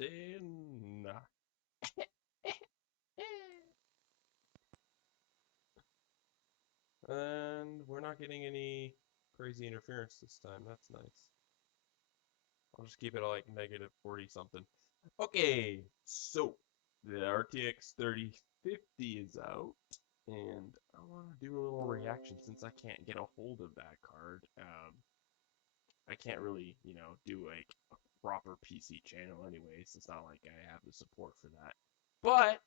in. And we're not getting any crazy interference this time. That's nice. I'll just keep it at like negative 40 something. Okay, so the RTX 3050 is out, and I want to do a little reaction since I can't get a hold of that card. I can't really, do like a proper PC channel anyways. It's not like I have the support for that. But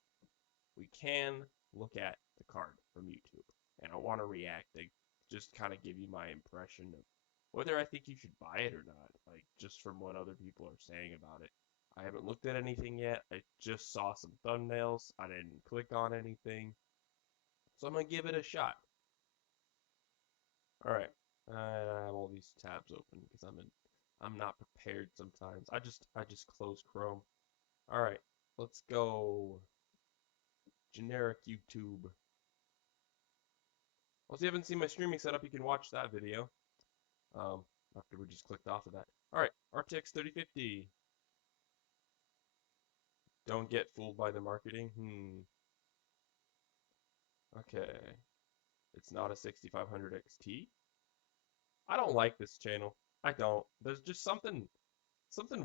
we can look at the card from YouTube, and I want to react. I just kind of give you my impression of whether I think you should buy it or not, like just from what other people are saying about it. I haven't looked at anything yet. I just saw some thumbnails. I didn't click on anything. So I'm gonna give it a shot. All right. I have all these tabs open because I'm not prepared sometimes. I just close Chrome. All right. Let's go generic YouTube. Well, if you haven't seen my streaming setup, you can watch that video. After we just clicked off of that. All right, RTX 3050. Don't get fooled by the marketing. Okay. It's not a 6500 XT. I don't like this channel. I don't. There's just something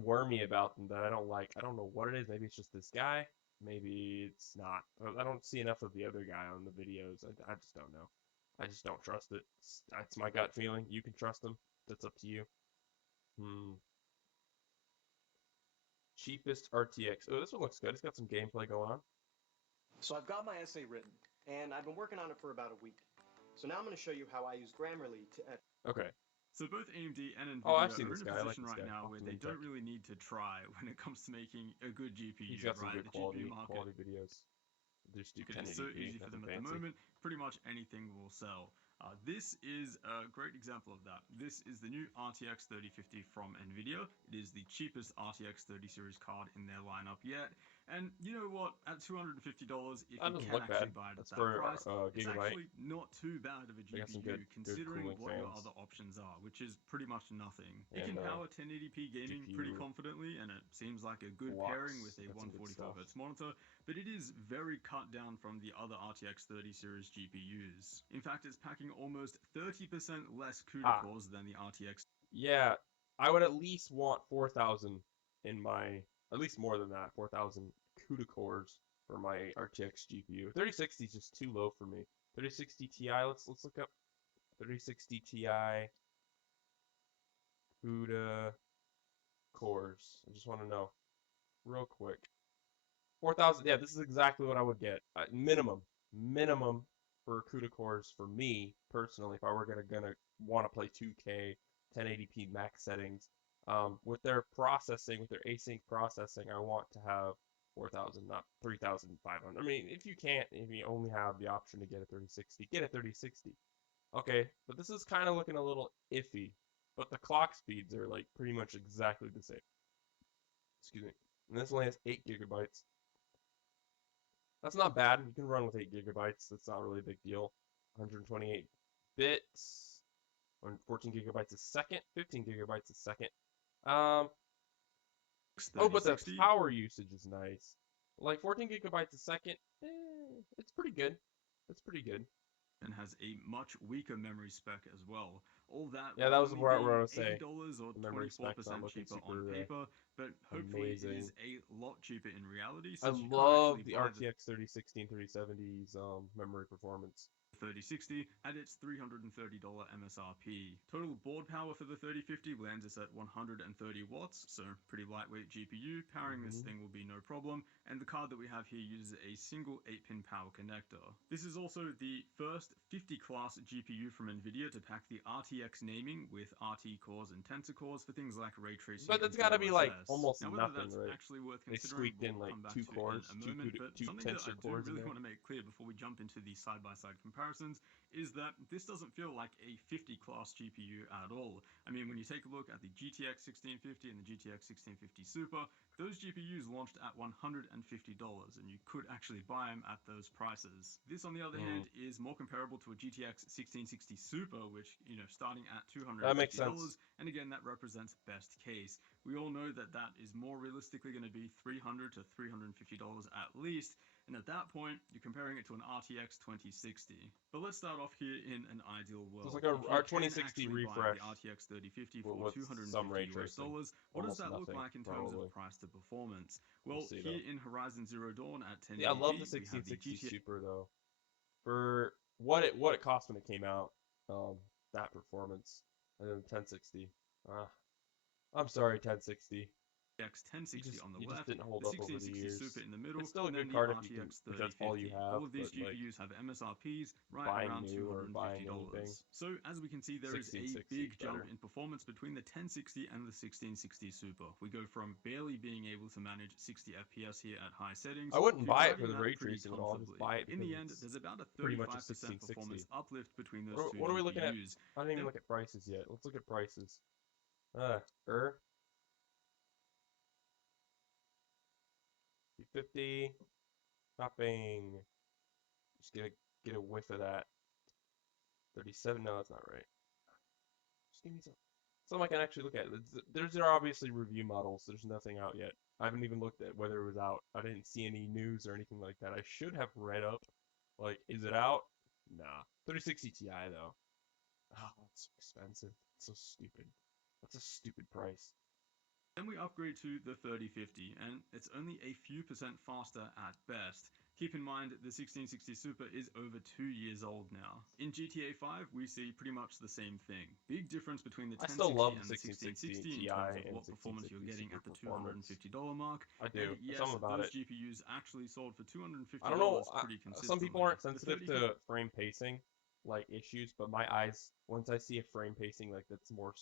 wormy about them that I don't like. I don't know what it is. Maybe it's just this guy. Maybe it's not. I don't see enough of the other guy on the videos. I just don't know. I just don't trust it. That's my gut feeling. You can trust them. That's up to you. Cheapest RTX. Oh, this one looks good. It's got some gameplay going on. So I've got my essay written, and I've been working on it for about a week. So now I'm going to show you how I use Grammarly to edit. Okay. So both AMD and Oh, I've NVIDIA seen are this in a guy. I like position this right guy. now where they don't really need to try when it comes to making a good GPU, He's got some right? good The quality GPU market videos. Just do is so 1080p. easy for them at the moment. Pretty much anything will sell. This is a great example of that. This is the new RTX 3050 from NVIDIA. It is the cheapest RTX 30 series card in their lineup yet. And you know what? At $250, if you can actually buy it at that price, it's actually not too bad of a GPU considering what your other options are, which is pretty much nothing. It can power 1080p gaming pretty confidently, and it seems like a good pairing with a 144Hz monitor, but it is very cut down from the other RTX 30 series GPUs. In fact, it's packing almost 30% less CUDA cores than the RTX. Yeah, I would at least want 4,000 in my, at least more than that, 4,000 CUDA cores for my RTX GPU. 3060 is just too low for me. 3060 Ti, let's look up 3060 Ti CUDA cores. I just want to know real quick. 4,000, yeah, this is exactly what I would get. Minimum for CUDA cores for me personally, if I were gonna want to play 2K 1080p max settings. With their processing, with their async processing, I want to have 4,000, not 3,500. I mean, if you only have the option to get a 3060, get a 3060. Okay, but this is kind of looking a little iffy. But the clock speeds are like pretty much exactly the same. Excuse me. And this only has 8 gigabytes. That's not bad. You can run with 8 gigabytes. That's not really a big deal. 128 bits. 14 gigabytes a second. 15 gigabytes a second. Oh, but the power usage is nice. Like 14 gigabytes a second, it's pretty good. It's pretty good. And has a much weaker memory spec as well. All that that was where I was saying. $80 or 24% cheaper on paper, but hopefully it is a lot cheaper in reality. I love the RTX 3060 and 3070's memory performance. 3060 at its $330 MSRP. Total board power for the 3050 lands us at 130 watts, so pretty lightweight GPU. Powering this thing will be no problem, and the card that we have here uses a single 8-pin power connector. This is also the first 50 class GPU from NVIDIA to pack the RTX naming with RT cores and Tensor cores for things like ray tracing. But that's got to be like almost now, nothing, that's right? actually worth They considering, squeaked in like 2 cores, in a moment, but two something that Tensor I do cores really want to make clear before we jump into the side-by-side comparison comparisons is that this doesn't feel like a 50 class GPU at all. I mean, when you take a look at the GTX 1650 and the GTX 1650 Super, those GPUs launched at $150, and you could actually buy them at those prices. This, on the other hand, is more comparable to a GTX 1660 Super, which, you know, starting at $250. That makes sense. And again, that represents best case. We all know that that is more realistically going to be $300 to $350 at least. And at that point, you're comparing it to an RTX 2060. But let's start off here in an ideal world. So it's like our 2060 refresh the RTX 3050 with for some ray $250 tracing. What does that Almost look nothing, like in terms probably. of price to performance? Well, see, here though. in Horizon Zero Dawn at 1080p, Yeah, I love the we have the 1660 GTX Super though. For what it cost when it came out, that performance, and then 1060. I'm sorry, 1060. 1060 on the you left, just didn't hold the up over the 1660 years. Super in the middle, It's still a and good then card the if you can, RTX if that's all you 3050. have. All of these but, like, GPUs have MSRPs right buying around new or buying anything. $250. So as we can see, there is a 1660 big is jump better. in performance between the 1060 and the 1660 Super. We go from barely being able to manage 60 FPS here at high settings. I wouldn't to buy it for driving the that ray pretty tracing at all. Just buy it in the because end, there's about a pretty much a 35% 1660. performance uplift between those two What are we looking at? GPUs. I didn't even look at prices yet. Let's look at prices. 250. Shopping. Just get a whiff of that. 37. No, that's not right. Just give me something I can actually look at. There are obviously review models. There's nothing out yet. I haven't even looked at whether it was out. I didn't see any news or anything like that. I should have read up. Like, is it out? Nah. 3060 Ti though. Oh, that's so expensive. It's so stupid. That's a stupid price. Then we upgrade to the 3050, and it's only a few percent faster at best. Keep in mind, the 1660 Super is over 2 years old now. In GTA 5, we see pretty much the same thing. Big difference between the 1060 and the 1660 in terms of what performance you're getting at the $250 mark. I do. And yes, Something about those it. GPUs actually sold for $250 I don't know. pretty consistently. Some people aren't The sensitive to frame pacing, like issues, but my eyes, once I see a frame pacing like that's more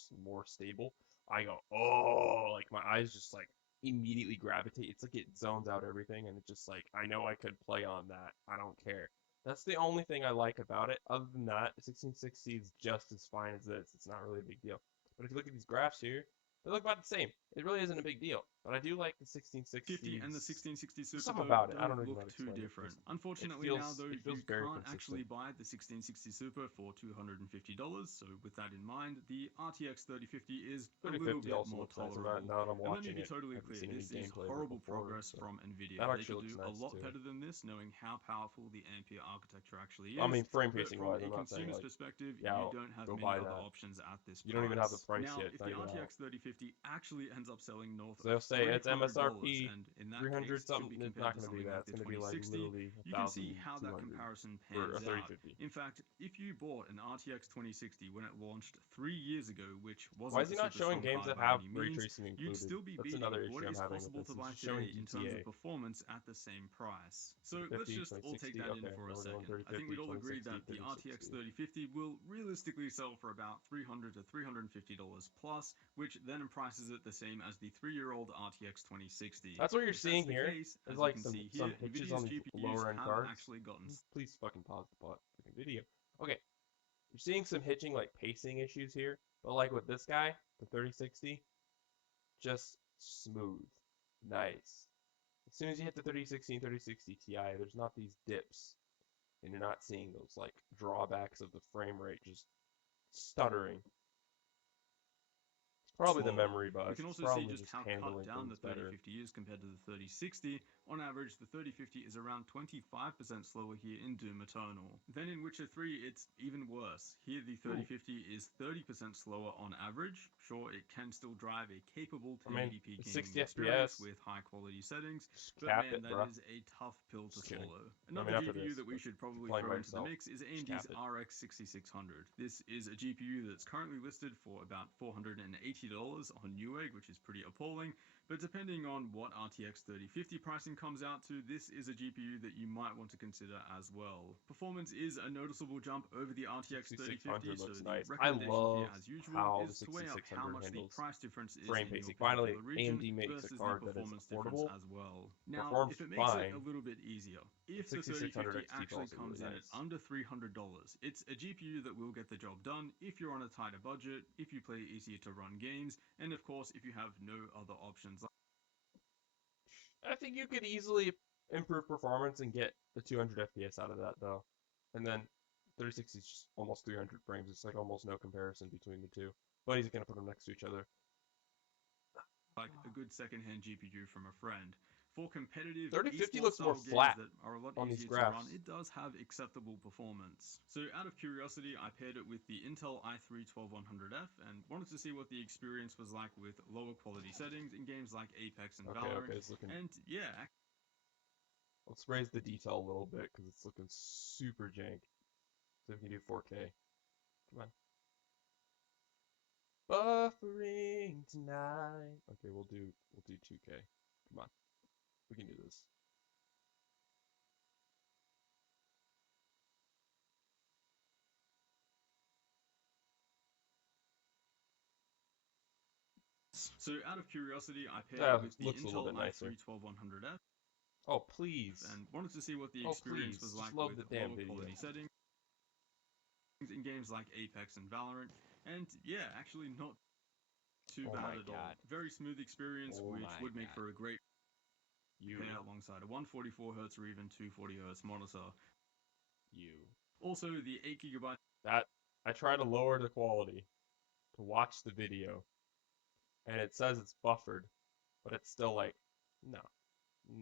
stable, I go, oh, like my eyes just like immediately gravitate. It's like it zones out everything, and it's just like I know I could play on that. I don't care. That's the only thing I like about it. Other than that, 1660 is just as fine as this. It's not really a big deal. But if you look at these graphs here, they look about the same. It really isn't a big deal. But I do like the 1660 and the 1660 Super something about it. I don't don't even know look how to too explain it. different. Unfortunately, now though, you can't actually buy the 1660 Super for $250. So with that in mind, the RTX 3050 is a little bit more tolerable. Now that I'm And let me watching be totally clear, this is horrible progress from NVIDIA. They could do a lot better than this, knowing how powerful the Ampere architecture actually is. I mean, frame But pacing from wise, a I'm not saying consumer's like, perspective, yeah, you don't have go many buy other that. options at this price. You don't even have the price now, yet. if the RTX 3050 actually ends up selling north So they'll of say it's $300, MSRP and in that 300 case, something. should be It's not compared going to be something that. like It's the going to be like 2060, literally you can see how that 1,200 comparison for a pans out. 3050. In fact, if you bought an RTX 2060 when it launched 3 years ago, which wasn't Why is he not super showing strong games card that by have any ray means, tracing included? you'd still be That's beating another what issue is I'm having with possible this. to buy It's showing today in terms of GTA. performance at the same price. So 50, let's just all take that in okay, for a we're going second. 30, I think we'd all agree 2060, that the 3060. RTX 3050 will realistically sell for about $300 to $350 plus, which then prices it the same as the 3-year-old RTX 2060. That's what you're If seeing that's the here. case, There's as you like can some see here, hitches NVIDIA's on these GPUs lower end have cards. actually gotten Please fucking pause the fucking video. Okay, you're seeing some hitching, like pacing issues here, but like with this guy, the 3060, just smooth, nice. As soon as you hit the 3060 and 3060 Ti, there's not these dips, and you're not seeing those like drawbacks of the frame rate just stuttering. Probably the memory bus. We can also see just how cut down the 3050 is compared to the 3060. On average, the 3050 is around 25% slower here in Doom Eternal. Then in Witcher 3, it's even worse. Here the 3050 is 30% slower on average. Sure, it can still drive a capable 1080p gaming experience with high quality settings, but man, that is a tough pill to swallow. Another GPU that we should probably throw into the mix is AMD's RX 6600. This is a GPU that's currently listed for about $480 on Newegg, which is pretty appalling, but depending on what RTX 3050 pricing comes out to, this is a GPU that you might want to consider as well. Performance is a noticeable jump over the RTX 3050, so the recommendation here, as usual, is to weigh up how much the price difference is in your particular region versus the performance difference as well. Now, if it makes it a little bit easier, if the 6600 3050 XT actually also comes really in nice. at under $300. It's a GPU that will get the job done if you're on a tighter budget, if you play easier to run games, and of course if you have no other options. I think you could easily improve performance and get the 200 FPS out of that though. And then 3060 is just almost 300 frames. It's like almost no comparison between the two. But he's gonna put them next to each other. Like a good second-hand GPU from a friend. For competitive 3050 esports looks more style flat games that are a lot on these easier to run, graphs. it does have acceptable performance. So out of curiosity, I paired it with the Intel i3 12100F and wanted to see what the experience was like with lower quality settings in games like Apex and Valorant. Okay, it's looking. And yeah, Let's raise the detail a little bit because it's looking super jank. So if you do 4K, come on. Buffering tonight. Okay, we'll do 2K. Come on, we can do this. so out of curiosity, I paired it with the Looks a little Intel bit nicer. i3 12100F Oh please. and wanted to see what the Oh, experience please. was Just like load with the damn lower video. quality settings in games like Apex and Valorant. And yeah, actually not too Oh bad my at all. God. Very smooth experience, Oh which my would make God. for a great You. pair alongside a 144Hz or even 240Hz monitor. You. Also, the 8GB. That I try to lower the quality to watch the video, and it says it's buffered, but it's still like, no,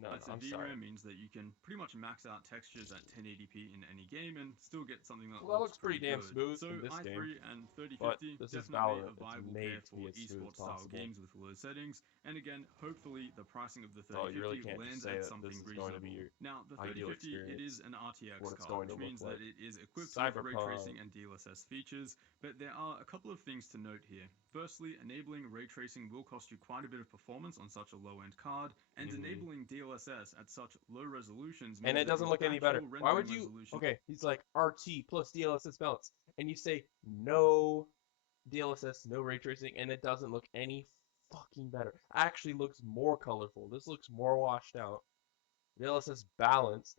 I'm sorry. VRAM means that you can pretty much max out textures at 1080p in any game and still get something that Well, that looks pretty pretty damn good. smooth So in this i3 game, and but 3050 this is definitely Valorant. a viable It's made pair to for be as smooth esports as style possible. games with low settings. And again, hopefully the pricing of the Oh, you really 3050 can't just lands say at that something this is reasonable. going to be your Now, the ideal 3050, it experience, is an RTX what it's card, going to which means look that like. it is equipped with ray Cyberpunk. tracing and DLSS features, but there are a couple of things to note here. Firstly, enabling ray tracing will cost you quite a bit of performance on such a low-end card, and enabling DLSS at such low resolutions means And it that doesn't your look any better. actual Why would rendering you? resolution Okay, he's like RT plus DLSS balance, and you say no DLSS, no ray tracing, and it doesn't look any fucking better. It actually looks more colorful. This looks more washed out. DLSS balanced.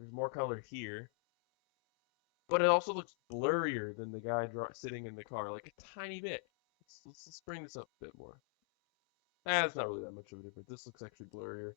There's more color here. But it also looks blurrier than the guy sitting in the car, like a tiny bit. Let's bring this up a bit more. It's not really that much of a difference. This looks actually blurrier.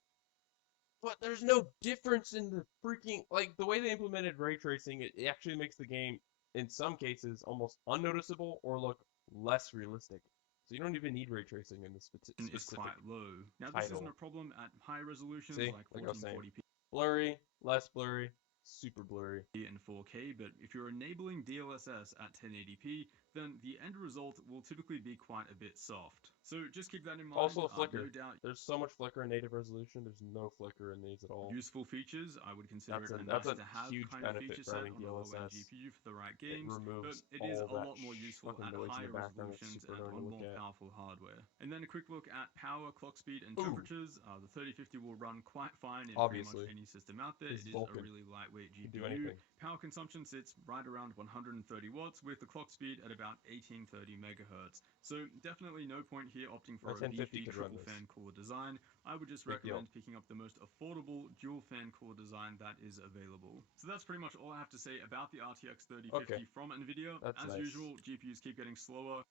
But there's no difference in the freaking, like, the way they implemented ray tracing, it actually makes the game, in some cases, almost unnoticeable or look less realistic. So you don't even need ray tracing in this specific is quite low. Now, title. this isn't a problem at high resolutions See, like I was saying. 1440p. Blurry, less blurry, super blurry. And 4K, but if you're enabling DLSS at 1080p, then the end result will typically be quite a bit soft. So just keep that in mind. Also a flicker. No doubt. There's so much flicker in native resolution. There's no flicker in these at all. Useful features, I would consider it a That's nice a to have huge kind of benefit feature for set having on a low-end DLSS. GPU for the right It games, but removes it is all a that lot more useful fucking at noise in higher the background. It's resolutions super and annoying to on look more at. powerful hardware. And then a quick look at power, clock speed, and Ooh. temperatures. The 3050 will run quite fine in Obviously. pretty much any system out there. This It is is Vulkan. a really lightweight Can GPU. do anything. Power consumption sits right around 130 watts with the clock speed at about 1830 megahertz. So definitely no point here opting for My a 1050 beefy could run triple this. fan cooler design. I would just Big deal. recommend picking up the most affordable dual fan cooler design that is available. So that's pretty much all I have to say about the RTX 3050 Okay. from NVIDIA. That's As nice. usual, GPUs keep getting slower.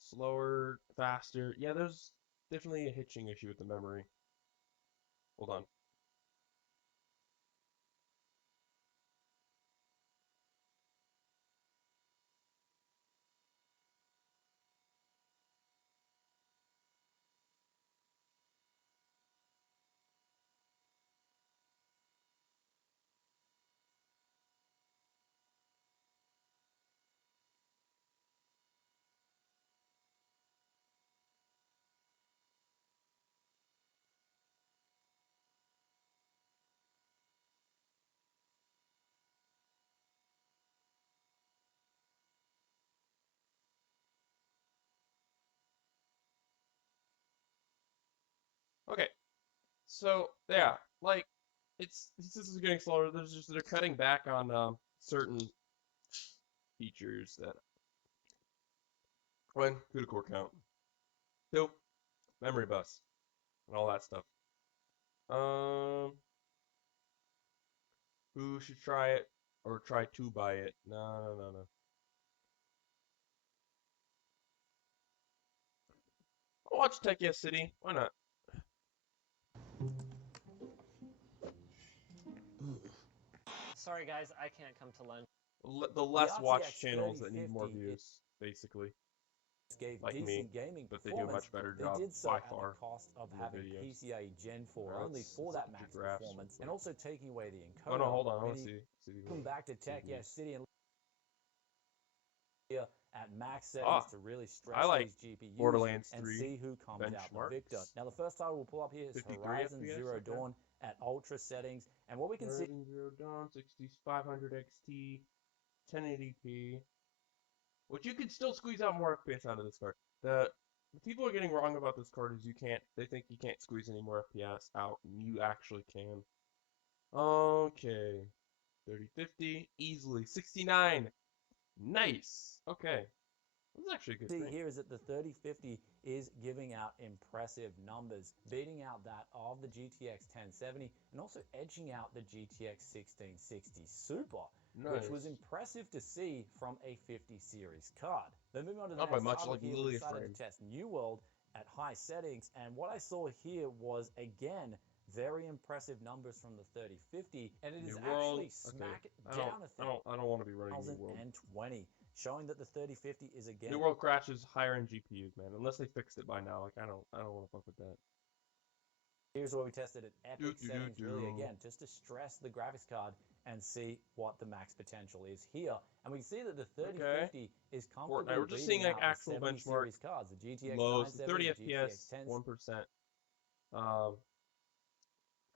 Slower, faster. Yeah, there's definitely a hitching issue with the memory. Hold on. Okay. So, yeah, like, this is getting slower. They're cutting back on certain features that. One, CUDA core count. Two, memory bus, and all that stuff. Who should try it or try to buy it? No, no, no, no. I'll watch Tech Yes City. Why not? Sorry guys, I can't come to lunch. The less watched RTX channels that need more 3050 views, basically. gave Like me, decent gaming but they do a performance. much better They job did so by at far. the cost of in the having videos. PCIe Gen 4 Alright, only let's for look that at your max graphs real performance, quick. and also taking away the encoder. Oh no, hold on. I When want to you see the come back to Tech views. Yes City and here at max settings Ah, to really stress I like these GPUs Borderlands and 3 see who comes out the victor. benchmarks. Now the first title we'll pull up here is 53 Horizon FPS, Zero okay. Dawn at ultra settings, and what we can see Horizon Zero Dawn, 6500 XT, 1080p. Which you can still squeeze out more FPS out of this card. The people are getting wrong about this card is they think you can't squeeze any more FPS out, and you actually can. Okay. 3050, easily. 69! Nice! Okay. This is actually a good see thing. here is that the 3050 is giving out impressive numbers, beating out that of the GTX 1070 and also edging out the GTX 1660 Super, Nice. which was impressive to see from a 50 series card. Then moving on to the Not by next much, title like here, we Lilia decided frame. to test New World at high settings, and what I saw here was, again, very impressive numbers from the 3050, and it is New World, actually smack okay. down I don't want to be running New World. 1020, showing that the 3050 is again New World crashes higher end GPUs, man. Unless they fixed it by now. Like I don't want to fuck with that. Here's where we tested at epic settings, really, again, just to stress the graphics card and see what the max potential is here. And we can see that the 3050 is comfortably We're just seeing like beating out actual the 70 benchmark series cards, the GTX lows. 970, 30 the FPS, GTX 10. 1%.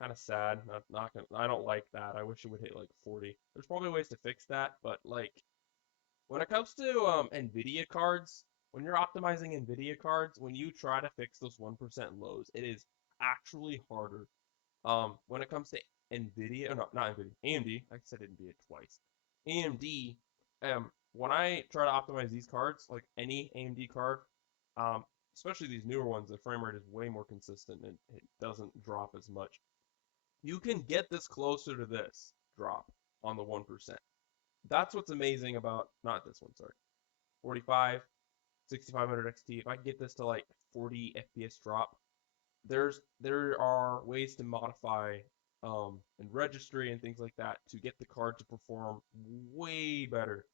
Kind of sad. Not gonna, I don't like that. I wish it would hit like 40. There's probably ways to fix that, but like when it comes to NVIDIA cards, when you're optimizing NVIDIA cards, when you try to fix those 1% lows, it is actually harder. When it comes to NVIDIA, or no, not NVIDIA, AMD, I said NVIDIA twice. AMD, when I try to optimize these cards, like any AMD card, especially these newer ones, the frame rate is way more consistent and it doesn't drop as much. You can get this closer to this drop on the 1%. That's what's amazing about, not this one, sorry. 45, 6500 XT. If I can get this to like 40 FPS drop, there are ways to modify and registry and things like that to get the card to perform way better.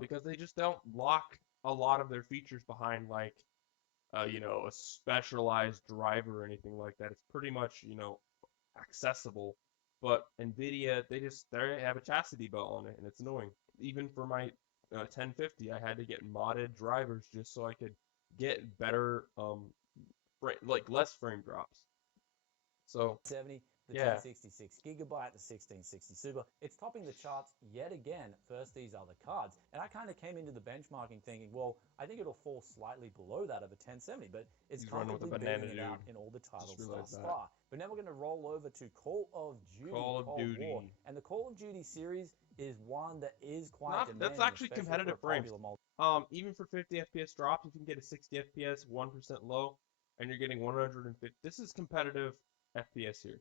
Because they just don't lock a lot of their features behind like a specialized driver or anything like that. It's pretty much, accessible. But NVIDIA, they have a chastity belt on it, and it's annoying. Even for my 1050, I had to get modded drivers just so I could get better, less frame drops. So 70, the yeah. 1066 gigabyte, the 1660 Super. It's topping the charts yet again versus these other cards. And I kind of came into the benchmarking thinking, well, I think it'll fall slightly below that of a 1070, but it's comfortably beating it out in all the titles thus far. But now we're going to roll over to Call of Duty, Call of War. And the Call of Duty series is one that is quite demanding. That's actually competitive frames. Even for 50 FPS drops, if you can get a 60 FPS, 1% low, and you're getting 150, this is competitive FPS here.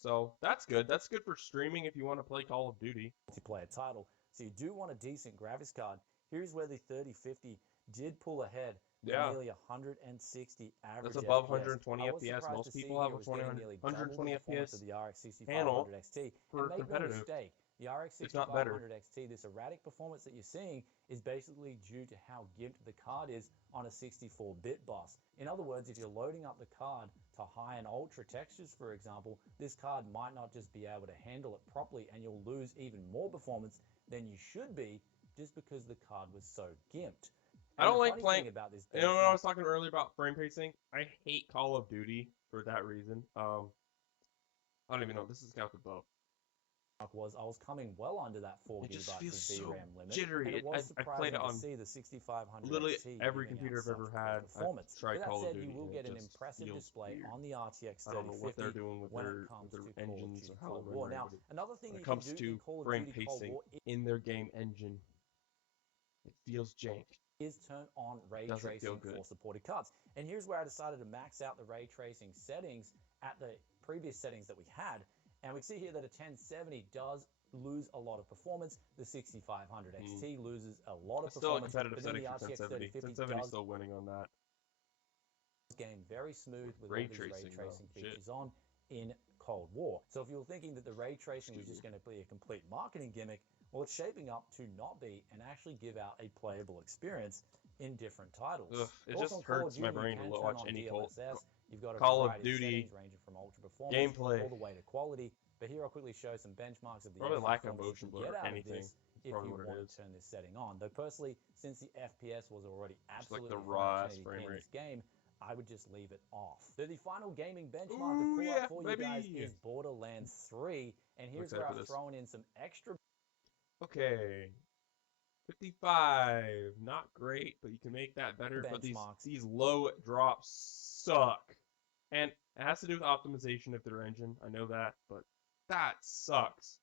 So that's good. That's good for streaming if you want to play Call of Duty. Multiplayer title. So you do want a decent graphics card. Here's where the 3050 did pull ahead with nearly 160 average. That's above FPS. 120 FPS. Most people have a 120 FPS of the RX 6500 panel XT. for and make competitive. No mistake, the RX it's not better. 6500 XT, this erratic performance that you're seeing is basically due to how gimped the card is on a 64-bit bus. In other words, if you're loading up the card to high and ultra textures, for example, this card might not just be able to handle it properly, and you'll lose even more performance than you should be just because the card was so gimped. I don't like playing about this. You know what I was talking earlier about frame pacing? I hate Call of Duty for that reason. I don't even know. This is count to both. I was coming well under that 4 it just gigabytes feels of VRAM so limit. Jittery. And it was I played it on to see the 6500 literally XT every computer I've ever had. Performance. Tried Call of Duty. You will get an impressive display weird. on the RTX 3050 I don't know what they're doing with their engines or how they're running. Now, another thing when it you comes can do to in Call of frame Duty pacing Cold War in their game engine, it feels jank. Is turn on ray Doesn't tracing for supported cards. And here's where I decided to max out the ray tracing settings at the previous settings that we had. And we see here that a 1070 does lose a lot of performance. The 6500 XT loses a lot of It's still a performance, competitive but then setting the for RTX 1070. 3050 1070 does still winning on that. game very smooth with Ray all these ray tracing, tracing though. features Shit. on in Cold War. So if you were thinking that the ray tracing was just going to be a complete marketing gimmick, well, it's shaping up to not be and actually give out a playable experience in different titles. Ugh, it Also, just on Call of hurts my Duty, brain you to can watch turn on any DLSS. You've got a Call of variety of Duty settings ranging from ultra performance gameplay. all the way to quality. But here I'll quickly show some benchmarks of the Probably extra lack of performance motion you can blur get or out of anything. this That's if probably you what it want is. to turn this setting on. Though personally, since the FPS was already Just like absolutely the fine raw at 1080p frame in rate. this game, I would just leave it off. So the final gaming benchmark to Ooh, pull yeah, up for you guys baby. is Borderlands 3. And here's excited where for I've this. thrown in some extra Okay. 55. Not great, but you can make that better. But benchmarks. these low drops suck. And it has to do with optimization of their engine. I know that, but that sucks.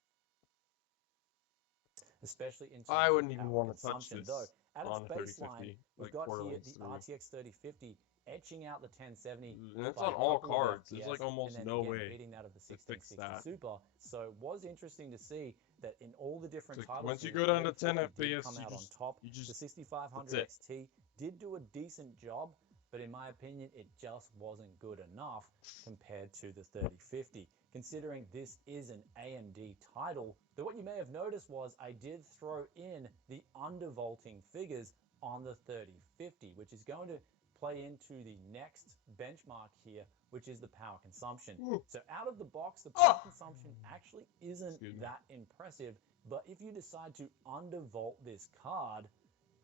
Especially in terms I wouldn't of even power want to touch consumption. this Though, at on its the baseline, 3050, we've like got here Borderlands the 3. RTX 3050 etching out the 1070 And it's by on a all couple of cards. There's FPS, like almost and then no again, way beating that of the to fix 1660 that. Super. So it was interesting to see that in all the different So titles, once you here, go down to the 10 3050 did FPS, come you out on just- top. you just- The 6500 that's XT did do a decent job, but in my opinion, it just wasn't good enough compared to the 3050. Considering this is an AMD title, though what you may have noticed was I did throw in the undervolting figures on the 3050, which is going to play into the next benchmark here, which is the power consumption. So out of the box, the power consumption actually isn't that impressive, but if you decide to undervolt this card,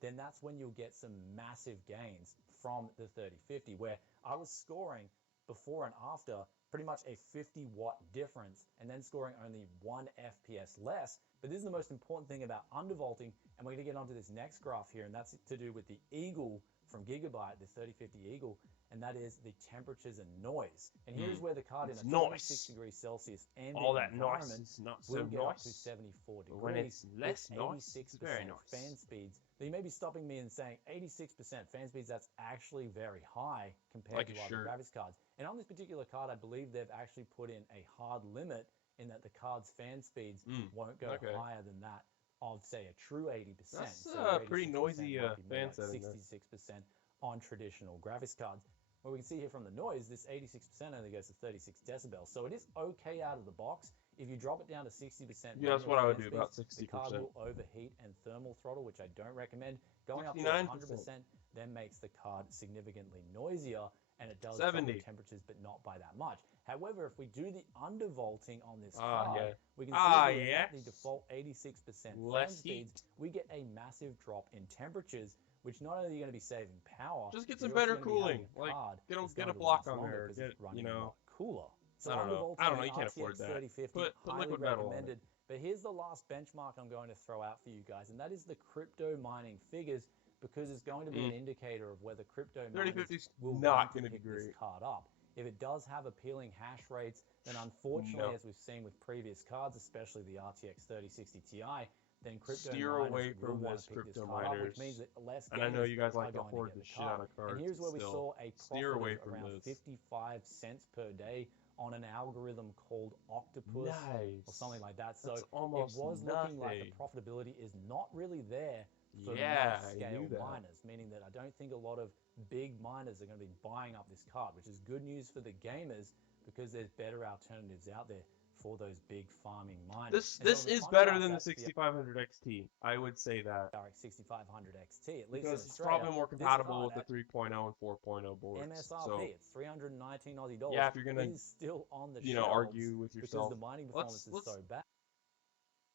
then that's when you'll get some massive gains from the 3050, where I was scoring before and after pretty much a 50-watt difference, and then scoring only 1 FPS less. But this is the most important thing about undervolting, and we're going to get onto this next graph here, and that's to do with the Eagle from Gigabyte, the 3050 Eagle, and that is the temperatures and noise. And here's where the card in a 26 degrees Celsius ambient all that noise environment is not so will get up to nice. 74 degrees. But when it's less with nice, 86% it's very nice. fan speeds. Now you may be stopping me and saying 86% fan speeds, that's actually very high compared Like to a other shirt. graphics cards. And on this particular card, I believe they've actually put in a hard limit in that the card's fan speeds won't go higher than that of, say, a true 80%. That's So your pretty 86% noisy might be more fan like setting there. 66% on traditional graphics cards. Well, we can see here from the noise, this 86% only goes to 36 decibels. So it is okay out of the box. If you drop it down to 60%, Yeah, that's what I would do, about the card 60%. will overheat and thermal throttle, which I don't recommend. Going up to 69%. 100% then makes the card significantly noisier, and it does 70. drop the temperatures, but not by that much. However, if we do the undervolting on this Ah, card, yeah. we can Ah, see here at the yes. default 86% Less fan speeds, we get a massive drop in temperatures, which not only are you going to be saving power, Just get but some you're also better gonna be having cooling. a Like, card get a- that's get going a to block last on longer there, 'cause get, it's running you know, a lot cooler. So I don't know. undervolting You can't afford RTX that. 3050, Put highly liquid metal on it. recommended. But here's the last benchmark I'm going to throw out for you guys, and that is the crypto mining figures, because it's going to be an indicator of whether crypto miners 3050's will not want to gonna be pick this great. card up. If it does have appealing hash rates, then unfortunately, No. as we've seen with previous cards, especially the RTX 3060 Ti, then crypto Steer miners away will from want this, to pick this crypto card up, which miners. means that less And I know gamers you guys like are to going hoard get the the shit card. out of cards. And here's where we still. saw a Steer away profit of from around this. 55 cents per day on an algorithm called Octopus Nice. or something like that. So That's it almost was looking like the nothing. profitability is not really there for Yeah, large I scale knew that. miners, meaning that I don't think a lot of big miners are going to be buying up this card, which is good news for the gamers because there's better alternatives out there for those big farming miners. This is better than the 6500 XT. I would say that. RX 6500 XT, at least Because in it's Australia, probably more this compatible with card the at 3.0 and 4.0 boards. MSRP, So, it's 319 Aussie dollars. yeah, if you're gonna, is still on the you know, shelves argue with because yourself. the mining performance is so bad.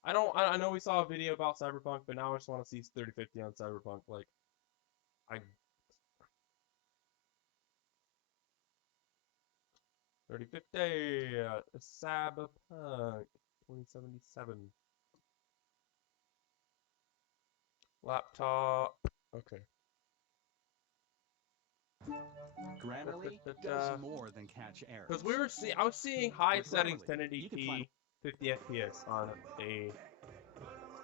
I know we saw a video about Cyberpunk, but now I just want to see 3050 on Cyberpunk. Like, I 3050 Cyberpunk 2077 laptop. Okay. Grammarly does more than catch errors. Because I was seeing high With settings Grammarly, you can 1080p find 50 FPS on a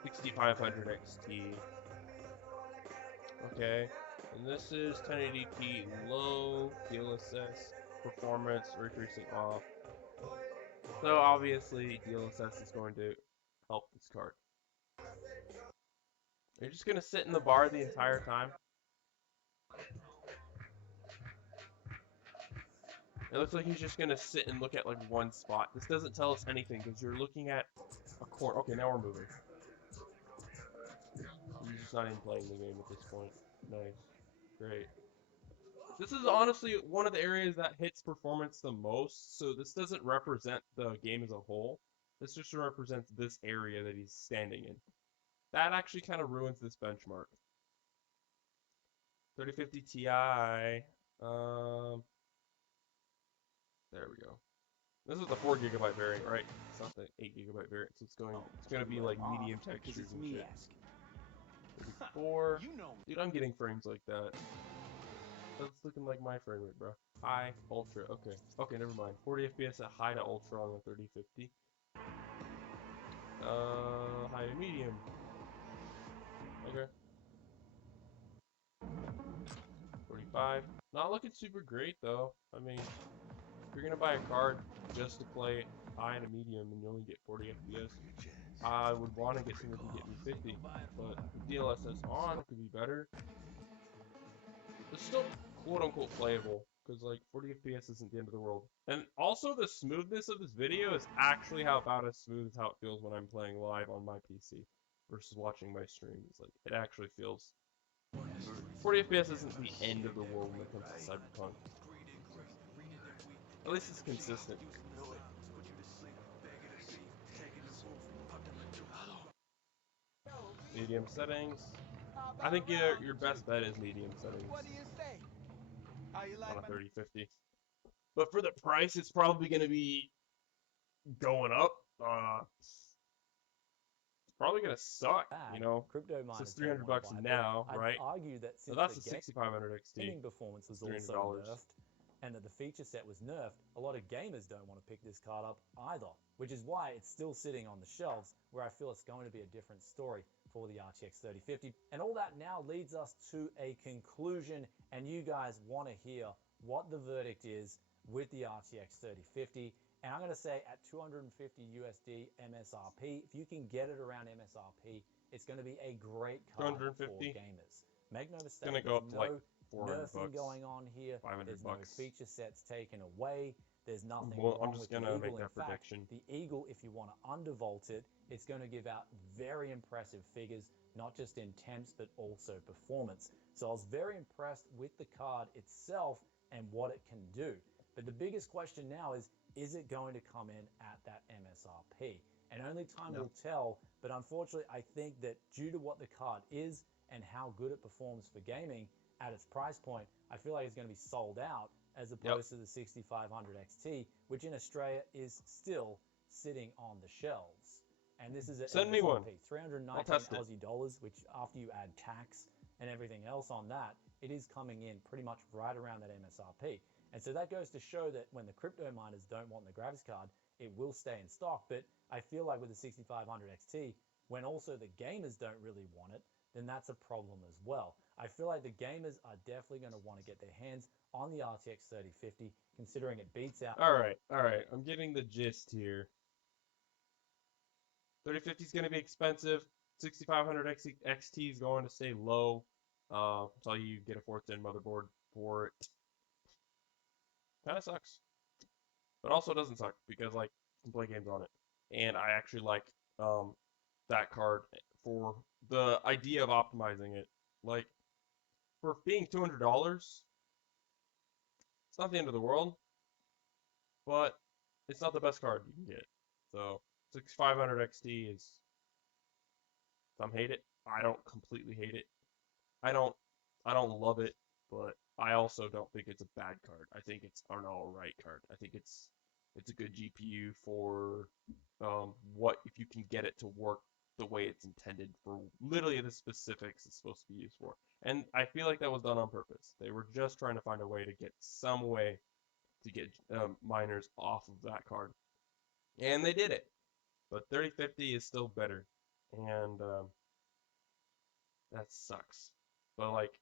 6500 XT. Okay, and this is 1080p low DLSS performance, ray tracing off. So obviously DLSS is going to help this card. You're just gonna sit in the bar the entire time. It looks like he's just gonna sit and look at like one spot. This doesn't tell us anything because you're looking at a corner. Okay, now we're moving. He's just not even playing the game at this point. Nice. Great. This is honestly one of the areas that hits performance the most, so this doesn't represent the game as a whole. This just represents this area that he's standing in. That actually kind of ruins this benchmark. 3050 Ti. There we go. This is the 4 GB variant, right? It's not the 8 GB variant, so it's gonna be like medium textures and shit. 34. Dude, I'm getting frames like that. That's looking like my frame rate, bro. High, ultra. Okay. Okay, never mind. 40 FPS at high to ultra on the 3050. High to medium. Okay. 45. Not looking super great though. I mean, if you're gonna buy a card just to play high and a medium and you only get 40 FPS, I would want to get something that can get me 50. But with DLSS on, it could be better. It's still quote unquote playable because like 40 FPS isn't the end of the world. And also the smoothness of this video is actually about as smooth as how it feels when I'm playing live on my PC versus watching my streams. Like it actually feels 40 FPS isn't the end of the world when it comes to Cyberpunk. At least it's consistent. Medium settings. I think your best bet is medium settings on a 3050. But for the price, it's probably going to be going up. It's probably going to suck, you know. Crypto So it's miners don't wanna $300 buy it, now, but right? I'd argue that So since that's the a 6500 XT. gaming performance was $300. also nerfed, and that the feature set was nerfed, a lot of gamers don't want to pick this card up either, which is why it's still sitting on the shelves, where I feel it's going to be a different story for the RTX 3050. And all that now leads us to a conclusion, and you guys want to hear what the verdict is with the RTX 3050. And I'm going to say at 250 USD MSRP, if you can get it around MSRP, it's going to be a great card for 250. gamers. Make no mistake, It's going to go up to like no 400 nerfing bucks. going on here. 500 There's bucks. no feature sets taken away. There's nothing Well, I'm wrong just with gonna the make Eagle. that In fact, prediction. the Eagle, if you want to undervolt it, it's going to give out very impressive figures, not just in temps, but also performance. So I was very impressed with the card itself and what it can do. But the biggest question now is it going to come in at that MSRP? And only time will tell, but unfortunately, I think that due to what the card is and how good it performs for gaming at its price point, I feel like it's going to be sold out as opposed to the 6500 XT, which in Australia is still sitting on the shelves. And this is at Send me one. 319 I'll test it. Aussie dollars, which after you add tax and everything else on that, it is coming in pretty much right around that MSRP. And so that goes to show that when the crypto miners don't want the graphics card, it will stay in stock. But I feel like with the 6500 XT, when also the gamers don't really want it, then that's a problem as well. I feel like the gamers are definitely going to want to get their hands on the RTX 3050, considering it beats out. All right. I'm getting the gist here. 3050 is going to be expensive. 6500 XT is going to stay low until you get a 4th gen motherboard for it. Kind of sucks, but also doesn't suck because like you can play games on it, and I actually like that card for the idea of optimizing it. Like for being $200, it's not the end of the world, but it's not the best card you can get. So 6500 XT is, some hate it. I don't completely hate it. I don't love it, but I also don't think it's a bad card. I think it's an alright card. I think it's a good GPU for what if you can get it to work the way it's intended for literally the specifics it's supposed to be used for. And I feel like that was done on purpose. They were just trying to find a way to get some way to get miners off of that card. And they did it. But 3050 is still better. And that sucks. But like,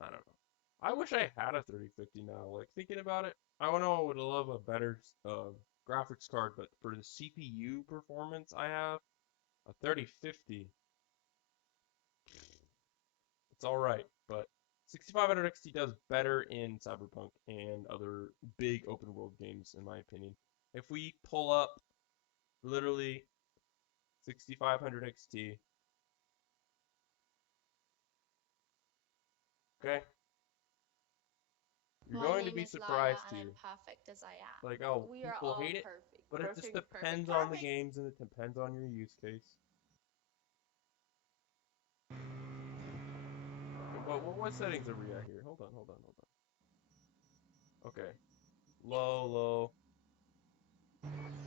I don't know. I wish I had a 3050 now. Like thinking about it, I would love a better graphics card, but for the CPU performance, I have a 3050. It's all right, but 6500 XT does better in Cyberpunk and other big open world games, in my opinion. If we pull up literally 6500 XT, okay, you're My going to name be is Laya, surprised and here. I'm perfect as I am. Like, oh, We are people all hate it, perfect. but it Perfect, just perfect, depends on the perfect. games and it depends on your use case. What settings are we at here? Hold on. Okay. Low.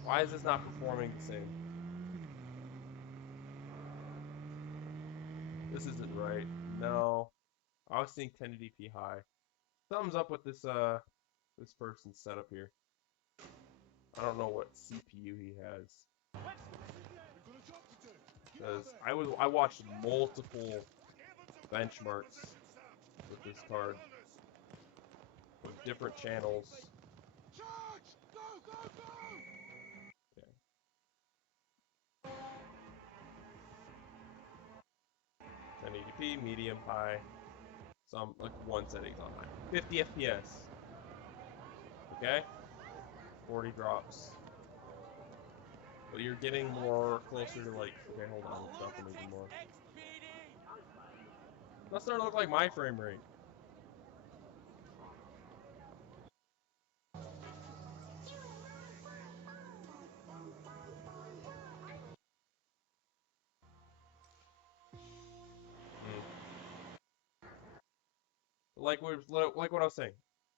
Why is this not performing the same? This isn't right. No. I was seeing 1080p high. Something's up with this this person's setup here. I don't know what CPU he has. Because I watched multiple benchmarks with this card with different channels. Okay. 1080p, medium, high. Some like one setting's on high. 50 FPS. Okay? 40 drops. But you're getting more closer to like, okay, hold on, let's drop them even more. That's starting to look like my frame rate. Like what I was saying,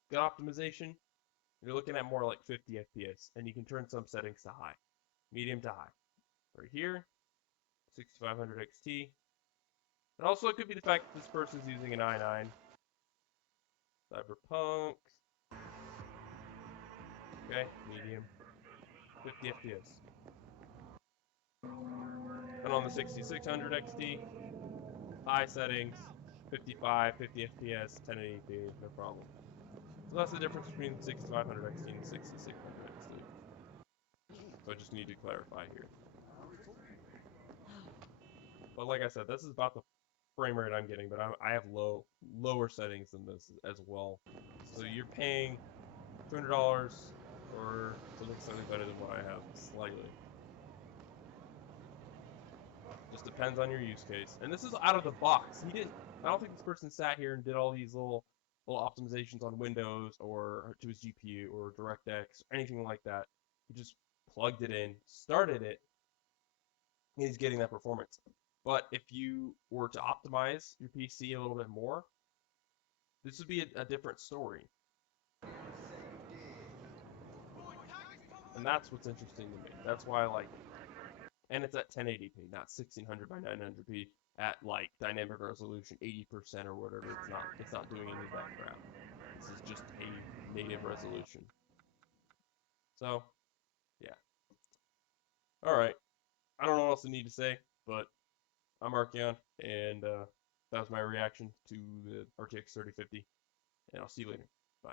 good optimization. You're looking at more like 50 FPS, and you can turn some settings to high, medium to high. Right here, 6500 XT. And also, it could be the fact that this person's using an i9. Cyberpunk. Okay, medium, 50 FPS. And on the 6600 XT, high settings, 55, 50 FPS, 1080p, no problem. So that's the difference between the 6500 XT and the 6600 XT. So I just need to clarify here. But like I said, this is about the frame rate I'm getting, but I have lower settings than this as well. So you're paying $200 for something slightly better than what I have, slightly. Just depends on your use case. And this is out of the box. I don't think this person sat here and did all these little optimizations on Windows or to his GPU or DirectX or anything like that. He just plugged it in, started it, and he's getting that performance. But if you were to optimize your PC a little bit more, this would be a different story. And that's what's interesting to me. That's why I like it. And it's at 1080p, not 1600 by 900p at like dynamic resolution 80% or whatever. It's not doing any of that crap. This is just a native resolution. So, yeah. All right. I don't know what else I need to say, but I'm Archeon, and that was my reaction to the RTX 3050, and I'll see you later. Bye.